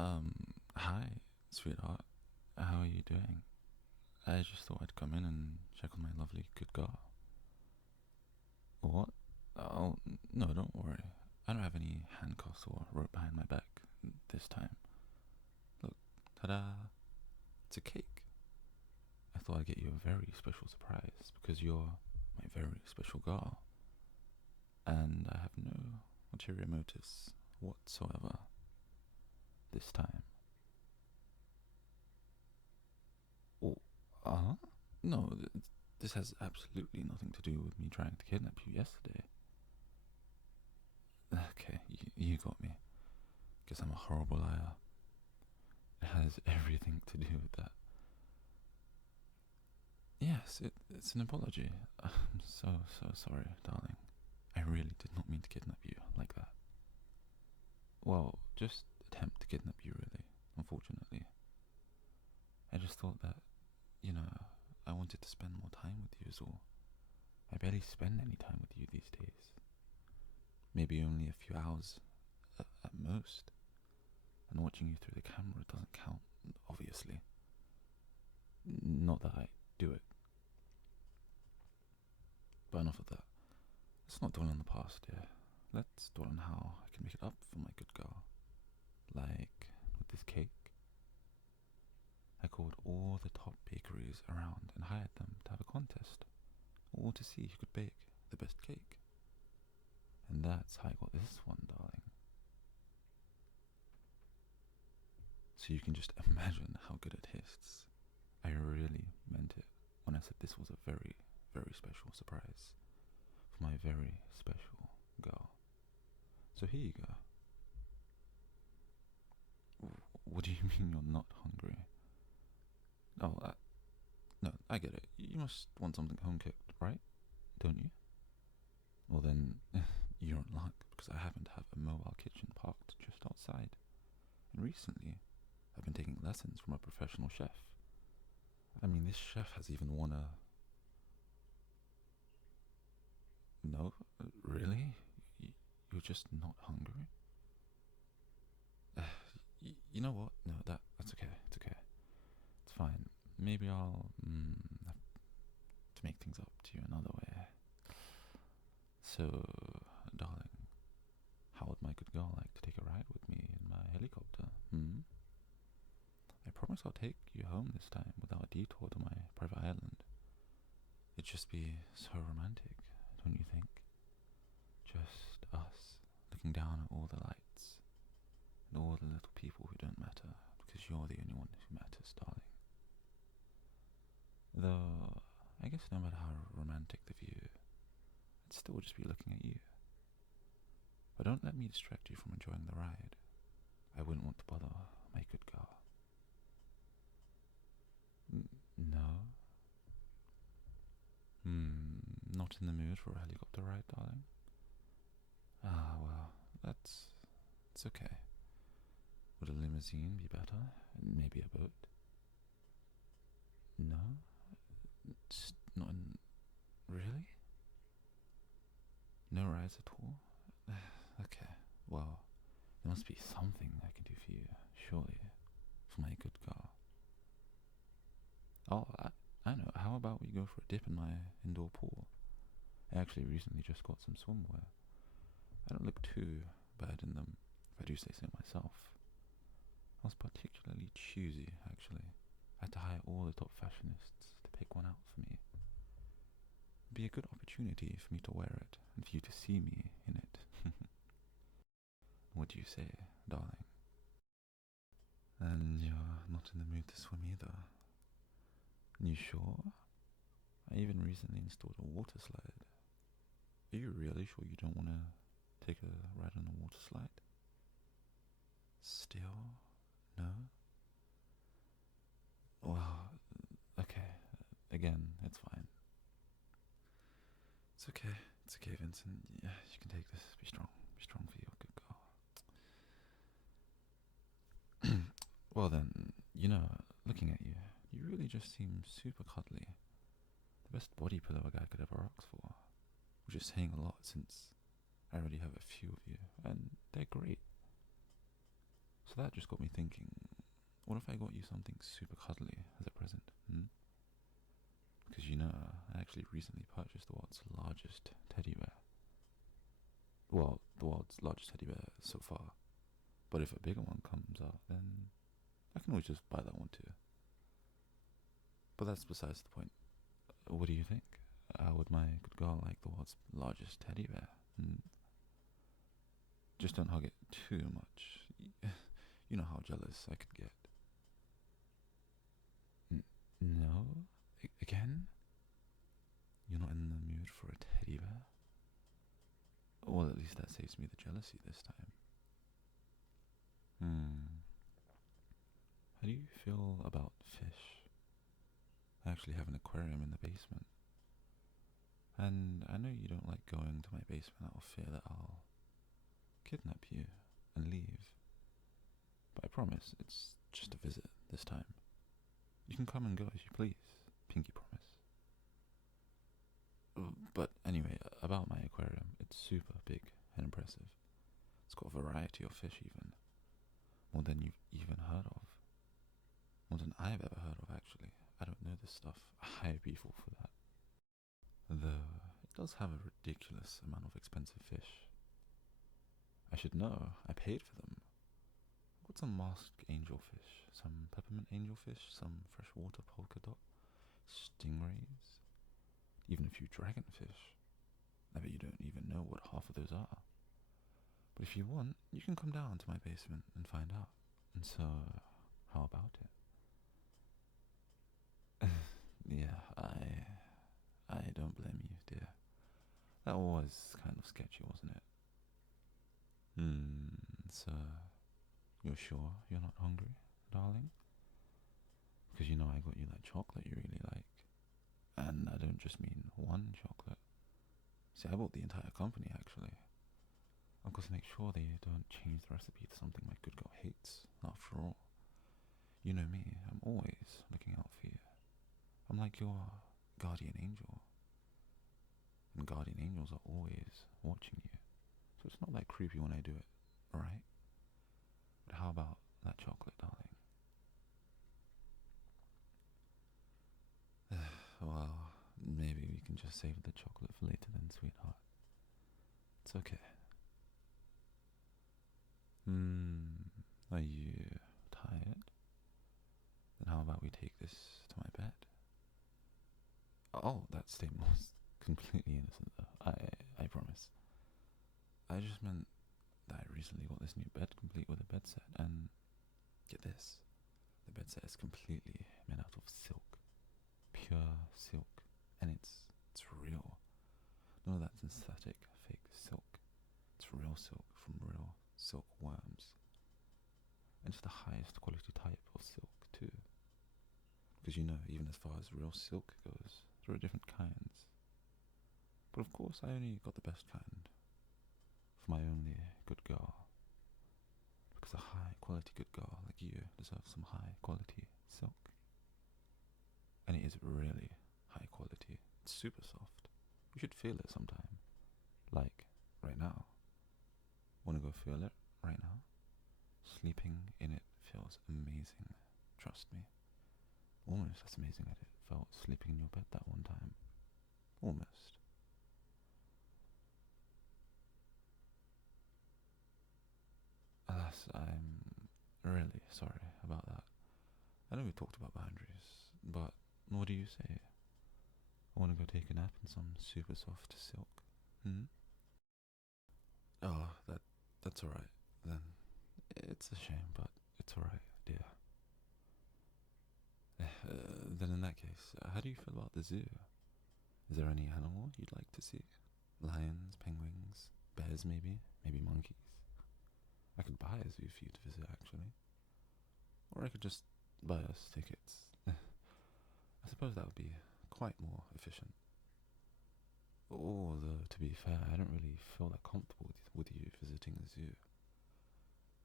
Hi, sweetheart. How are you doing? I just thought I'd come in and check on my lovely good girl. What? Oh, no, don't worry. I don't have any handcuffs or rope behind my back this time. Look, ta-da! It's a cake. I thought I'd get you a very special surprise because you're my very special girl. And I have no ulterior motives whatsoever this time. Oh, uh-huh? No, this has absolutely nothing to do with me trying to kidnap you yesterday. Okay, you got me. Guess I'm a horrible liar. It has everything to do with that. Yes, it's an apology. I'm so sorry, darling. I really did not mean to kidnap you like that. Well, just attempt to kidnap you, really, unfortunately. I just thought that, you know, I wanted to spend more time with you, is all. I barely spend any time with you these days. Maybe only a few hours at most. And watching you through the camera doesn't count, obviously. Not that I do it. But enough of that. Let's not dwell on the past, dear. Let's dwell on how I can make it up for my good girl. Like with this cake. I called all the top bakeries around and hired them to have a contest, all to see who could bake the best cake. And that's how I got this one, darling. So you can just imagine how good it tastes. I really meant it when I said this was a very, very special surprise for my very special girl. So here you go. What do you mean you're not hungry? Oh, no, I get it. You must want something home cooked, right? Don't you? Well then, you're in luck because I happen to have a mobile kitchen parked just outside. And recently, I've been taking lessons from a professional chef. I mean, this chef has even won a... No? Really? You're just not hungry? You know what? No, that's okay. It's okay. It's fine. Maybe I'll have to make things up to you another way. So, darling, how would my good girl like to take a ride with me in my helicopter? I promise I'll take you home this time without a detour to my private island. It'd just be so romantic, don't you think? Just us, looking down at all the lights, and all the little people who don't matter, because you're the only one who matters, darling. Though, I guess no matter how romantic the view, I'd still just be looking at you. But don't let me distract you from enjoying the ride. I wouldn't want to bother my good girl. No? Not in the mood for a helicopter ride, darling? Ah, well, it's okay. Would a limousine be better? Maybe a boat? No? Just not in... Really? No rides at all? Okay, well, there must be something I can do for you, surely, for my good girl. Oh, I know. How about we go for a dip in my indoor pool? I actually recently just got some swimwear. I don't look too bad in them, if I do say so myself. I was particularly choosy, actually. I had to hire all the top fashionists to pick one out for me. It'd be a good opportunity for me to wear it, and for you to see me in it. What do you say, darling? And you're not in the mood to swim either. You sure? I even recently installed a water slide. Are you really sure you don't want to take a ride on a water slide? Still? No? Well, okay. Again, it's fine. It's okay. It's okay, Vincent. Yeah, you can take this. Be strong. Be strong for your good girl. Well then, looking at you, you really just seem super cuddly. The best body pillow a guy could ever ask for. Which is saying a lot since I already have a few of you, and they're great. So that just got me thinking, what if I got you something super cuddly as a present? Because I actually recently purchased the world's largest teddy bear. Well, the world's largest teddy bear so far. But if a bigger one comes out, then I can always just buy that one too. But that's besides the point. What do you think? How would my good girl like the world's largest teddy bear? Just don't hug it too much. You know how jealous I could get. No? Again? You're not in the mood for a teddy bear? Well, at least that saves me the jealousy this time. How do you feel about fish? I actually have an aquarium in the basement. And I know you don't like going to my basement out of fear that I'll kidnap you and leave. But I promise, it's just a visit this time. You can come and go as you please. Pinky promise. But anyway, about my aquarium, it's super big and impressive. It's got a variety of fish even. More than you've even heard of. More than I've ever heard of, actually. I don't know this stuff. I hire people for that. Though, it does have a ridiculous amount of expensive fish. I should know. I paid for them. I've got some masked angelfish, some peppermint angelfish, some freshwater polka dot, stingrays, even a few dragonfish. I bet you don't even know what half of those are. But if you want, you can come down to my basement and find out. And so, how about it? Yeah, I don't blame you, dear. That was kind of sketchy, wasn't it? So, you're sure you're not hungry, darling? Because I got you that chocolate you really like. And I don't just mean one chocolate. See, I bought the entire company, actually. I've got to make sure they don't change the recipe to something my good girl hates, after all. You know me, I'm always looking out for you. I'm like your guardian angel. And guardian angels are always watching you. So it's not that creepy when I do it, alright? But how about that chocolate, darling? Well, maybe we can just save the chocolate for later then, sweetheart. It's okay. Are you tired? Then how about we take this to my bed? Oh, that statement was completely innocent though. I promise. I just meant that I recently got this new bed complete with a bed set, and get this, the bed set is completely made out of silk. Pure silk. And it's real. None of that synthetic, fake silk. It's real silk from real silkworms. And it's the highest quality type of silk too. Because even as far as real silk goes, there are different kinds. But of course I only got the best kind for my only good girl. Because a high quality good girl like you deserves some high quality silk. And it is really high quality. It's super soft. You should feel it sometime. Like, right now. Wanna go feel it right now? Sleeping in it feels amazing. Trust me. Almost as amazing as it felt sleeping in your bed that one time. Almost. Alas, I'm really sorry about that. I know we talked about boundaries, but what do you say? I want to go take a nap in some super soft silk. Oh, that's alright, then. It's a shame, but it's alright, dear. Then in that case, how do you feel about the zoo? Is there any animal you'd like to see? Lions, penguins, bears maybe? Maybe monkeys? I could buy a zoo for you to visit, actually. Or I could just buy us tickets. I suppose that would be quite more efficient. Although, to be fair, I don't really feel that comfortable with you visiting the zoo.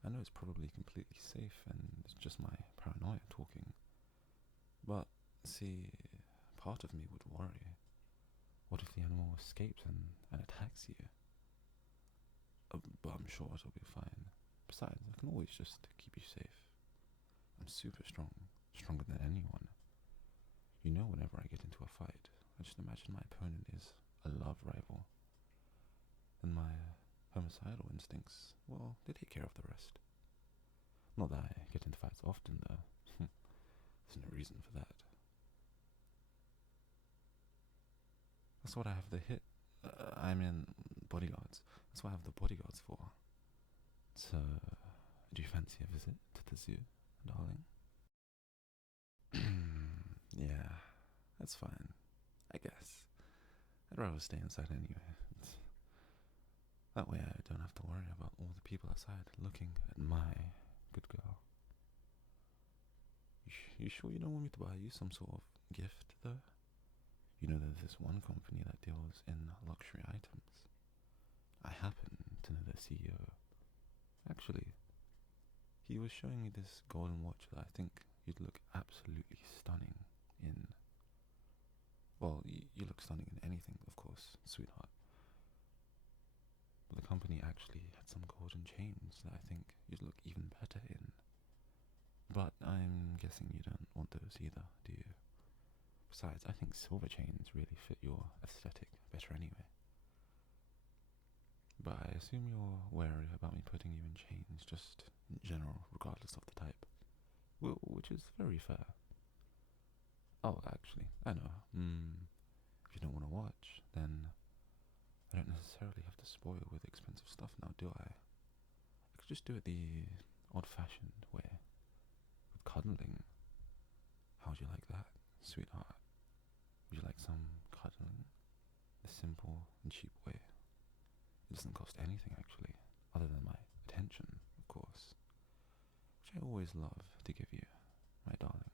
I know it's probably completely safe and it's just my paranoia talking. But, see, part of me would worry. What if the animal escapes and attacks you? But I'm sure it'll be fine. Besides, I can always just keep you safe. I'm super strong, stronger than anyone. You know, whenever I get into a fight, I just imagine my opponent is a love rival. And my homicidal instincts, well, they take care of the rest. Not that I get into fights often, though. There's no reason for that. That's what I have the bodyguards. That's what I have the bodyguards for. So, do you fancy a visit to the zoo, darling? Yeah, that's fine, I guess. I'd rather stay inside anyway. That way I don't have to worry about all the people outside looking at my good girl. You sure you don't want me to buy you some sort of gift, though? You know, there's this one company that deals in luxury items. I happen to know the CEO. Actually, he was showing me this golden watch that I think you'd look absolutely stunning in. Well, you look stunning in anything, of course, sweetheart. But the company actually had some golden chains that I think you'd look even better in. But I'm guessing you don't want those either, do you? Besides, I think silver chains really fit your aesthetic better anyway. But I assume you're wary about me putting you in chains, just in general, regardless of the type. Which is very fair. Oh, actually, I know. If you don't want to watch, then I don't necessarily have to spoil with expensive stuff now, do I? I could just do it the old-fashioned way, with cuddling. How'd you like that, sweetheart? Would you like some cuddling? The simple and cheap way. It doesn't cost anything, actually, other than my attention, of course, which I always love to give you, my darling.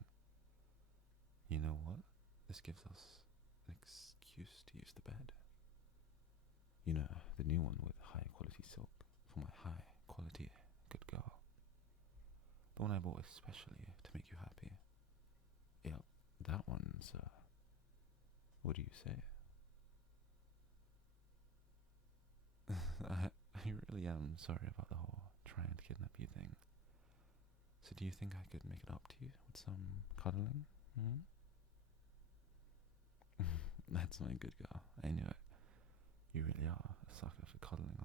You know what? This gives us an excuse to use the bed. You know, the new one with high quality silk for my high quality good girl. The one I bought especially to make you happy. Yep, that one, sir. What do you say? I really am sorry about the whole trying to kidnap you thing. So do you think I could make it up to you with some cuddling? That's my good girl. I knew it. You really are a sucker for cuddling,